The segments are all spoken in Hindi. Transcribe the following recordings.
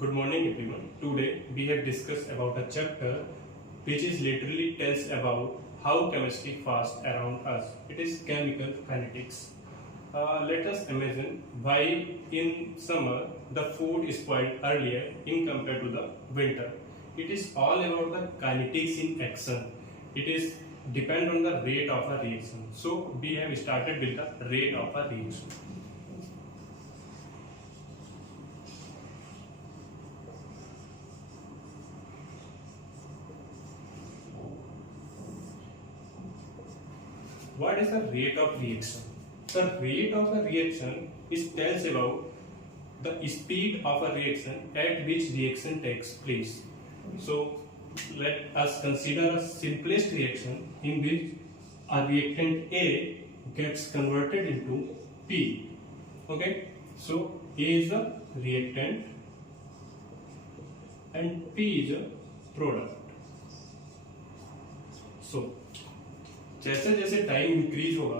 Good morning everyone. Today we have discussed about a chapter which is literally tells about how chemistry fast around us. It is chemical kinetics. Let us imagine why in summer the food is spoiled earlier in compared to the winter. It is all about the kinetics in action. It is depend on the rate of a reaction. So we have started with the rate of a reaction. What is the rate of reaction? The rate of a reaction is tells about the speed of a reaction at which reaction takes place. So let us consider a simplest reaction in which a reactant A gets converted into P. Okay, so A is a reactant and P is a product. So जैसे जैसे टाइम इंक्रीज होगा,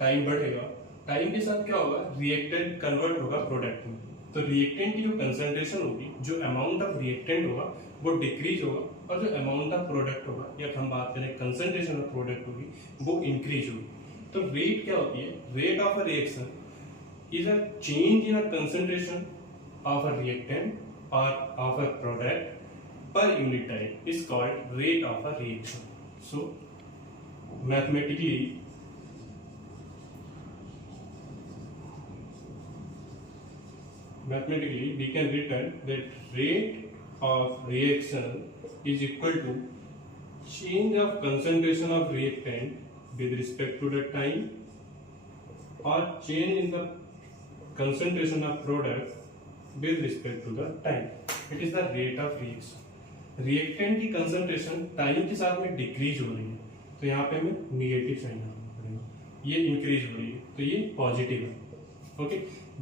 टाइम बढ़ेगा, टाइम के साथ क्या होगा, रिएक्टेंट कन्वर्ट होगा प्रोडक्ट में. तो रिएक्टेंट की जो कंसंट्रेशन होगी, जो अमाउंट ऑफ रिएक्टेंट होगा वो डिक्रीज होगा और जो अमाउंट ऑफ प्रोडक्ट होगा या हम बात करें कंसंट्रेशन ऑफ प्रोडक्ट होगी वो इंक्रीज होगी. तो रेट क्या होती है? Rate of a reaction is a change in a concentration of a reactant or of a product per unit time is called rate of a reaction. So mathematically we can written that rate of reaction is equal to change of concentration of reactant with respect to the time or change in the concentration of product with respect to the time. It is the rate of reaction. reactant की concentration time के साथ में decrease हो रही है तो यहाँ पे हमें निगेटिव साइन लगाना पड़ेगा. ये इंक्रीज हो रही है तो ये पॉजिटिव है. ओके,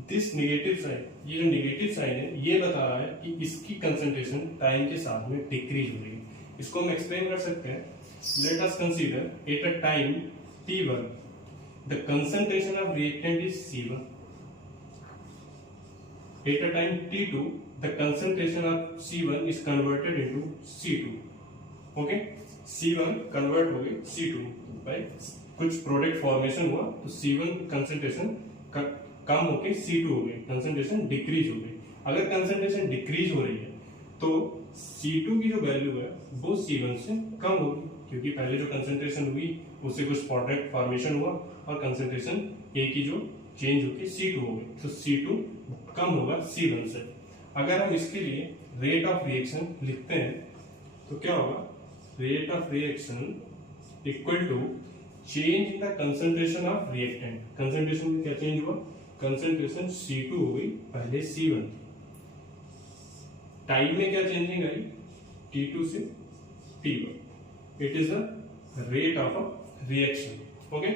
दिस निगेटिव साइन, ये जो निगेटिव साइन है ये बता रहा है कि इसकी कंसंट्रेशन टाइम के साथ में डिक्रीज हो रही है. इसको हम एक्सप्लेन कर सकते हैं. Let us consider eight a time t1 the concentration of reactant is c1. Eight a time t2 the concentration of c1 is converted into c2. Okay, C1 convert हो गई C2 बाय कुछ प्रोडक्ट फॉर्मेशन हुआ तो C1 कंसंट्रेशन कम होके C2 हो गई, कंसंट्रेशन डिक्रीज हो गई. अगर कंसंट्रेशन डिक्रीज हो रही है तो C2 की जो वैल्यू है वो C1 से कम होगी क्योंकि पहले जो कंसंट्रेशन हुई उससे कुछ प्रोडक्ट फॉर्मेशन हुआ और कंसंट्रेशन A की जो चेंज होके C2 हो गई तो C2 कम होगा C1 से. अगर हम इसके लिए रेट ऑफ रिएक्शन लिखते हैं तो क्या होगा? Rate of reaction equal to change in the concentration of reactant. concentration में क्या चेंज हुआ? concentration C2 हो गई पहले C1. टाइम में क्या चेंजिंग आई? T2 से T1. It is the rate of a reaction. Okay?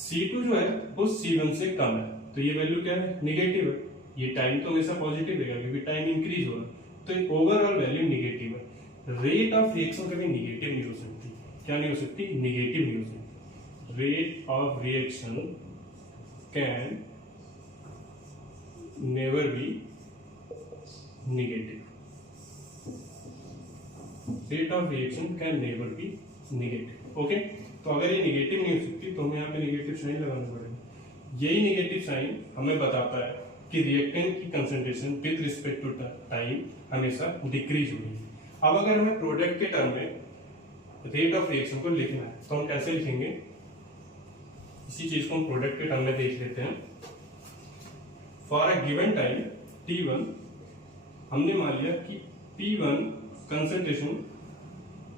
C2 जो है वो C1 से कम है तो ये वैल्यू क्या है? निगेटिव है. ये टाइम तो हमेशा पॉजिटिव रहेगा क्योंकि टाइम इंक्रीज हो रहा है तो ओवरऑल वैल्यू निगेटिव है. रेट ऑफ रिएक्शन कभी निगेटिव नहीं हो सकती. क्या नहीं हो सकती? निगेटिव नहीं हो सकती. Rate of reaction can never be negative. Rate of reaction can never be negative. Okay, तो अगर ये निगेटिव नहीं हो सकती तो हमें यहाँ पे निगेटिव साइन लगाना पड़ेगा. यही निगेटिव साइन हमें बताता है कि रिएक्टेंट की concentration with respect to time हमेशा डिक्रीज हो रही है. अब अगर हमें प्रोडक्ट के टर्म में रेट ऑफ रिएक्शन को लिखना है तो हम कैसे लिखेंगे? इसी चीज को हम प्रोडक्ट के टर्म में देख लेते हैं. For a given time T1 हमने मान लिया कि P1 कंसंट्रेशन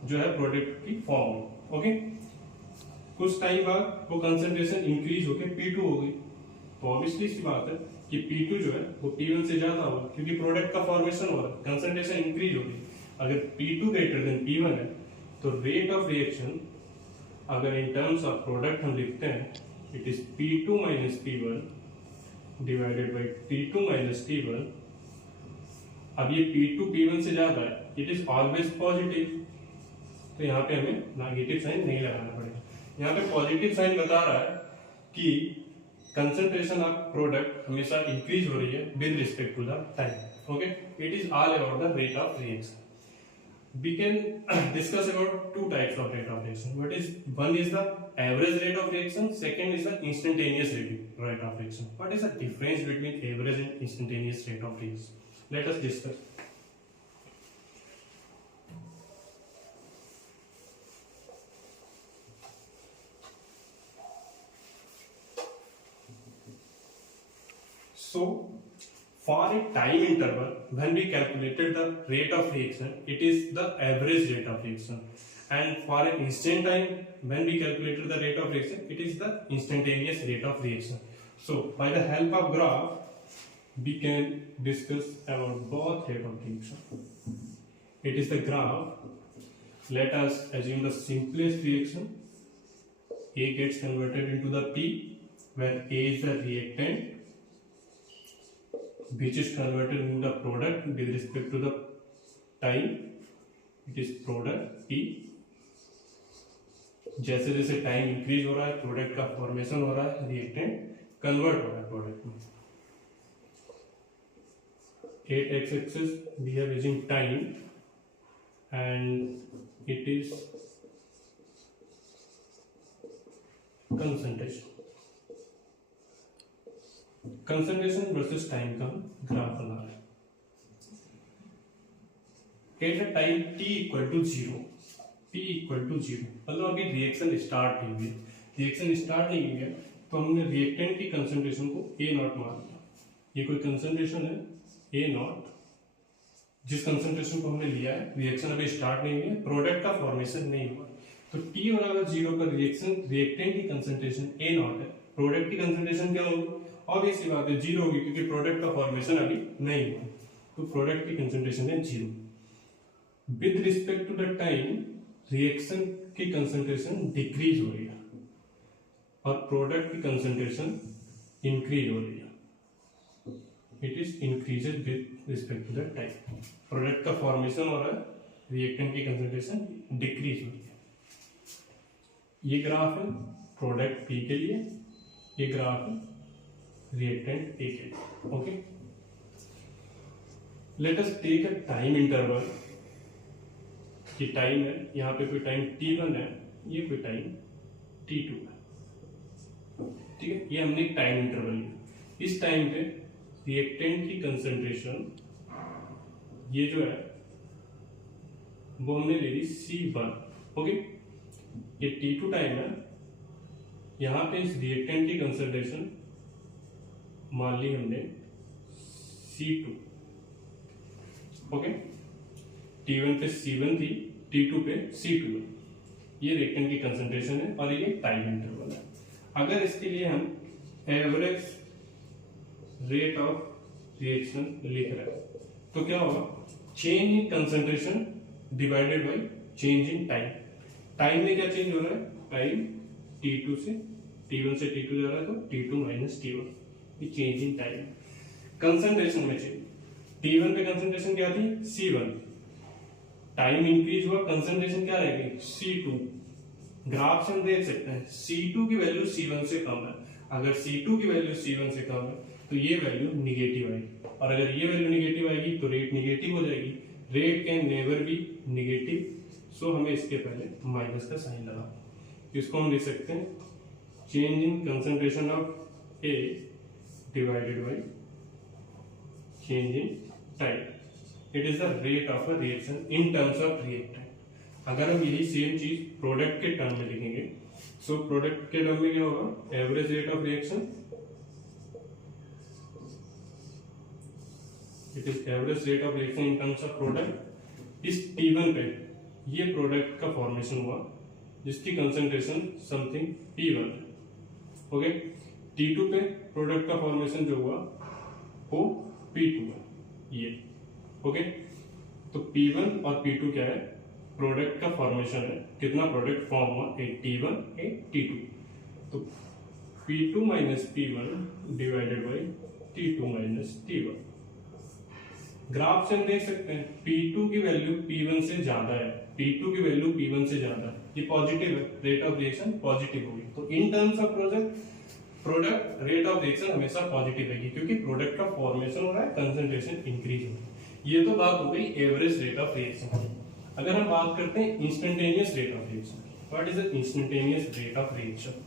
जो है प्रोडक्ट की फॉर्म. ओके, कुछ टाइम बाद वो कंसंट्रेशन इंक्रीज होकर P2 हो गई तो ऑब्वियसली सी बात है कि P2 जो है वो P1 से ज्यादा होगा क्योंकि प्रोडक्ट का फॉर्मेशन हो रहा है, कंसंट्रेशन इंक्रीज हो गई. अगर P2 ग्रेटर देन P1 है तो रेट ऑफ रिएक्शन अगर इन टर्म्स ऑफ प्रोडक्ट हम लिखते हैं it is P2 minus P1 divided by T2 minus T1. अब ये P2 P1 से ज्यादा है, इट इज ऑलवेज पॉजिटिव तो यहाँ पे हमें नेगेटिव साइन नहीं लगाना पड़ेगा. यहाँ पे पॉजिटिव साइन बता रहा है कि कंसंट्रेशन ऑफ प्रोडक्ट हमेशा इंक्रीज हो रही है with respect to the time. Okay, it is all about the rate of reaction. We can discuss about two types of rate of reaction. One is the average rate of reaction, second is the instantaneous rate of reaction. What is the difference between average and instantaneous rate of reaction? Let us discuss. So for a time interval, when we calculated the rate of reaction, it is the average rate of reaction. And for an instant time, when we calculated the rate of reaction, it is the instantaneous rate of reaction. So by the help of graph, we can discuss about both rate of reaction. It is the graph. Let us assume the simplest reaction. A gets converted into the P, where A is the reactant, which is converted into the product with respect to the time. It is product P. जैसे जैसे टाइम इंक्रीज हो रहा है, प्रोडक्ट का फॉर्मेशन हो रहा है, रिएक्टेंट कन्वर्ट हो रहा है प्रोडक्ट में. 8x axis we are using time and it is concentration. Concentration versus time का ग्राफ बना रहे हैं. At a time t equal to 0, p equal to 0, मतलब अभी रिएक्शन स्टार्ट नहीं हुई. रिएक्शन स्टार्ट नहीं हुई है तो हमने रिएक्टेंट की कंसंट्रेशन को a नॉट मान लिया. ये कोई कंसंट्रेशन है a नॉट, जिस कंसंट्रेशन को हमने लिया है. रिएक्शन अभी स्टार्ट नहीं हुई है, प्रोडक्ट का फॉर्मेशन नहीं हुआ, तो t बराबर 0 पर रिएक्टेंट की कंसंट्रेशन a नॉट है. प्रोडक्ट की कंसंट्रेशन क्या होगी? ऑब्वियस सी बात है 0 होगी, क्योंकि प्रोडक्ट का फॉर्मेशन अभी नहीं हुआ, तो प्रोडक्ट की कंसंट्रेशन है 0. With respect to the time reaction की कंसंट्रेशन डिक्रीज हो रही है और प्रोडक्ट की कंसंट्रेशन इंक्रीज हो रही है. It is increases with respect to the time. Product का फॉर्मेशन हो रहा है, रिएक्टेंट की कंसंट्रेशन डिक्रीज हो रही है. ये ग्राफ है प्रोडक्ट P के लिए, ये ग्राफ है रिएक्टेंट A के लिए. Okay, let us take a time interval. ये टाइम है, यहाँ पे कोई टाइम t1 है, ये कोई टाइम t2 है. ठीक है, ये हमने एक टाइम इंटरवल लिया. इस टाइम पे रिएक्टेंट की कंसंट्रेशन ये जो है वो हमने ले ली C1. ओके, ये t2 टाइम है. यहाँ पे इस रिएक्टेंट की कंसंट्रेशन मान ली हमने C2. ओके, T1 पे C1 थी, T2 पे C2 है. ये रिएक्टेंट की कंसंट्रेशन है और ये टाइम इंटरवल है. अगर इसके लिए हम एवरेज रेट ऑफ रिएक्शन लिख रहे हैं तो क्या होगा? Change in concentration divided by change in time. Time में क्या चेंज हो रहा है? टाइम T2 से T1 से T2 जा रहा है, तो T2 माइनस T1, ये चेंज इन टाइम. कंसंट्रेशन में चेंज. T1 पे कंसंट्रेशन क्या थी? C1. टाइम इंक्रीज हुआ, कंसंट्रेशन क्या रहेगी? C2. ग्राफ से हम देख सकते हैं C2 की वैल्यू C1 से कम है. अगर C2 की वैल्यू C1 से कम है तो ये वैल्यू निगेटिव आएगी, और अगर ये वैल्यू निगेटिव आएगी तो रेट निगेटिव हो जाएगी. Rate can never be negative, so हमें इसके पहले माइनस का साइन लगा. इसको हम लिख सकते हैं change in concentration of A divided by change in time. It is the rate of a reaction in terms of reactant. अगर हम यही सेम चीज प्रोडक्ट के टर्म में लिखेंगे, सो प्रोडक्ट के टर्म में क्या होगा? Average rate of reaction, it is average rate of reaction in terms of product. इस T1 पे ये प्रोडक्ट का फॉर्मेशन हुआ जिसकी कंसंट्रेशन समथिंग P1 है. ओके, T2 पे प्रोडक्ट का फॉर्मेशन जो हुआ वो P2 है. ये ओके, तो P1 और P2 क्या है? प्रोडक्ट का फॉर्मेशन है. कितना प्रोडक्ट फॉर्म हुआ? एक T1 एक T2. तो P2 minus P1 divided by T2 minus T1. Graph से हम देख सकते हैं P2 की वैल्यू P1 से ज्यादा है. P2 की वैल्यू P1 से ज्यादा है, ये पॉजिटिव है, रेट ऑफ रिएक्शन पॉजिटिव होगी. तो in terms of product product rate of reaction हमेशा पॉजिटिव रहेगी क्योंकि प्रोडक्ट का फॉर्मेशन हो रहा है, कंसंट्रेशन इंक्रीज हो रहा है। ये तो बात हो गई एवरेज रेट ऑफ रिएक्शन। अगर हम बात करते हैं instantaneous rate of reaction, what is the instantaneous rate of reaction?